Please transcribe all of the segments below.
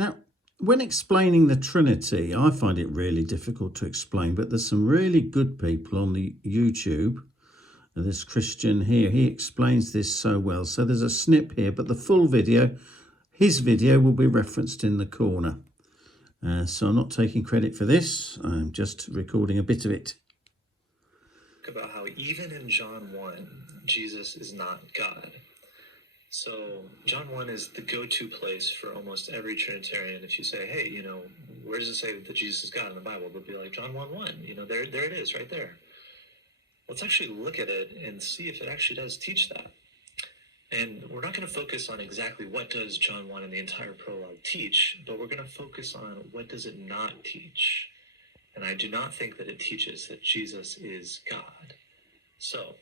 Now, when explaining the Trinity, I find it really difficult to explain, but there's some really good people on the YouTube. This Christian here, he explains this so well. So there's a snip here, but the full video, his video, will be referenced in the corner. So I'm not taking credit for this. I'm just recording a bit of it. About how even in John 1, Jesus is not God. So John 1 is the go-to place for almost every Trinitarian. If you say, hey, where does it say that Jesus is God in the Bible? They'll be like, John 1:1, there it is right there. Let's actually look at it and see if it actually does teach that. And we're not going to focus on exactly what does John 1 and the entire prologue teach, but we're going to focus on what does it not teach. And I do not think that it teaches that Jesus is God. So,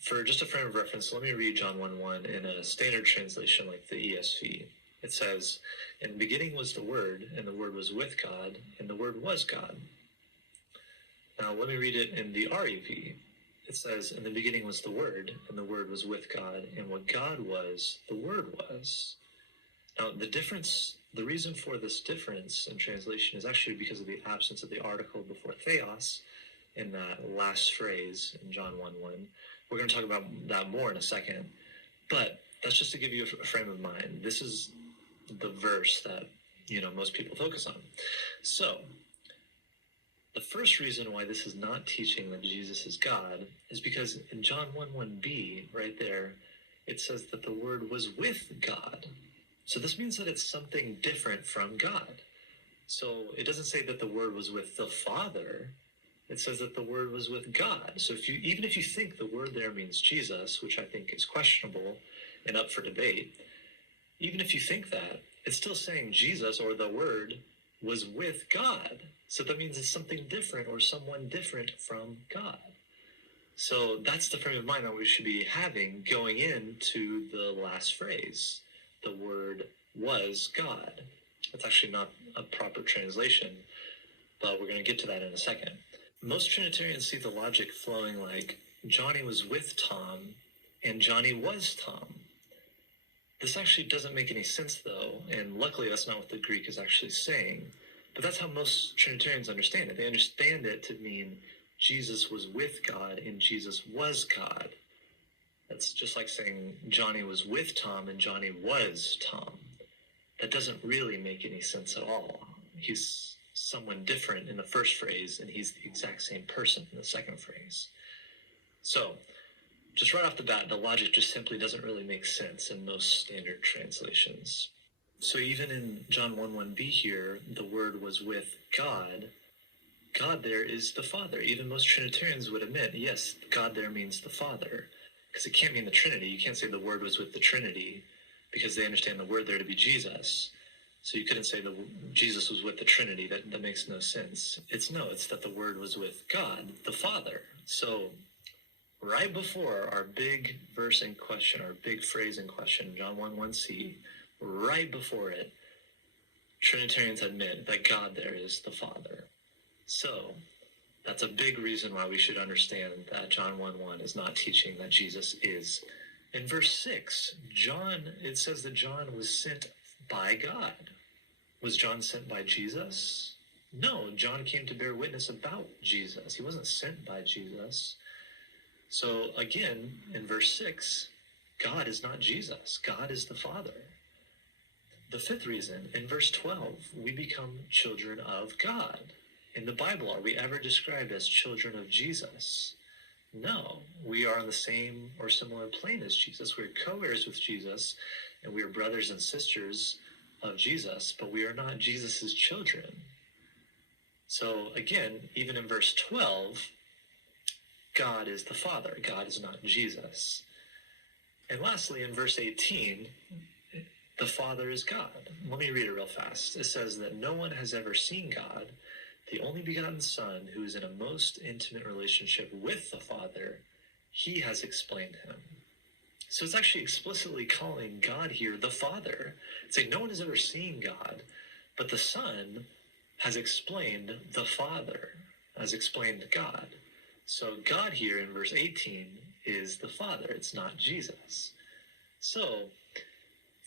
for just a frame of reference, let me read John 1:1 in a standard translation like the ESV. It says, "In the beginning was the Word, and the Word was with God, and the Word was God." Now let me read it in the REV. It says, "In the beginning was the Word, and the Word was with God, and what God was, the Word was." Now the reason for this difference in translation is actually because of the absence of the article before theos in that last phrase in John 1:1. We're going to talk about that more in a second, but that's just to give you a frame of mind. This is the verse that, most people focus on. So, the first reason why this is not teaching that Jesus is God is because in John 1:1b, right there, it says that the Word was with God. So this means that it's something different from God. So it doesn't say that the Word was with the Father. It says that the Word was with God. So even if you think the word there means Jesus, which I think is questionable and up for debate, even if you think that, it's still saying Jesus or the Word was with God. So that means it's something different or someone different from God. So that's the frame of mind that we should be having going into the last phrase. The Word was God. That's actually not a proper translation, but we're going to get to that in a second. Most Trinitarians see the logic flowing like Johnny was with Tom and Johnny was Tom. This actually doesn't make any sense though, and luckily that's not what the Greek is actually saying. But that's how most Trinitarians understand it. They understand it to mean Jesus was with God and Jesus was God. That's just like saying Johnny was with Tom and Johnny was Tom. That doesn't really make any sense at all. He's someone different in the first phrase, and he's the exact same person in the second phrase. So, just right off the bat, the logic just simply doesn't really make sense in most standard translations. So even in John 1:1b here, the Word was with God. God there is the Father. Even most Trinitarians would admit, yes, God there means the Father, because it can't mean the Trinity. You can't say the Word was with the Trinity, because they understand the Word there to be Jesus. So you couldn't say Jesus was with the Trinity. That makes no sense. It's that the Word was with God, the Father. So right before our big verse in question, our big phrase in question, John 1:1c, right before it, Trinitarians admit that God there is the Father. So that's a big reason why we should understand that John 1:1 is not teaching that Jesus is. In verse 6, it says that John was sent by God. Was John sent by Jesus? No, John came to bear witness about Jesus. He wasn't sent by Jesus. So again, in verse 6, God is not Jesus. God is the Father. The fifth reason, in verse 12, we become children of God. In the Bible, are we ever described as children of Jesus? No, we are on the same or similar plane as Jesus. We're co-heirs with Jesus, and we are brothers and sisters of Jesus, but we are not Jesus's children. So again, even in verse 12, God is the Father. God is not Jesus. And lastly, in verse 18, the Father is God. Let me read it real fast. It says that no one has ever seen God, the only begotten Son, who is in a most intimate relationship with the Father. He has explained him. So it's actually explicitly calling God here the Father. It's like no one has ever seen God, but the Son has explained the Father, has explained God. So God here in verse 18 is the Father. It's not Jesus. So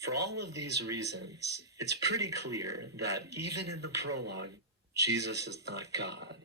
For all of these reasons, it's pretty clear that even in the prologue, Jesus is not God.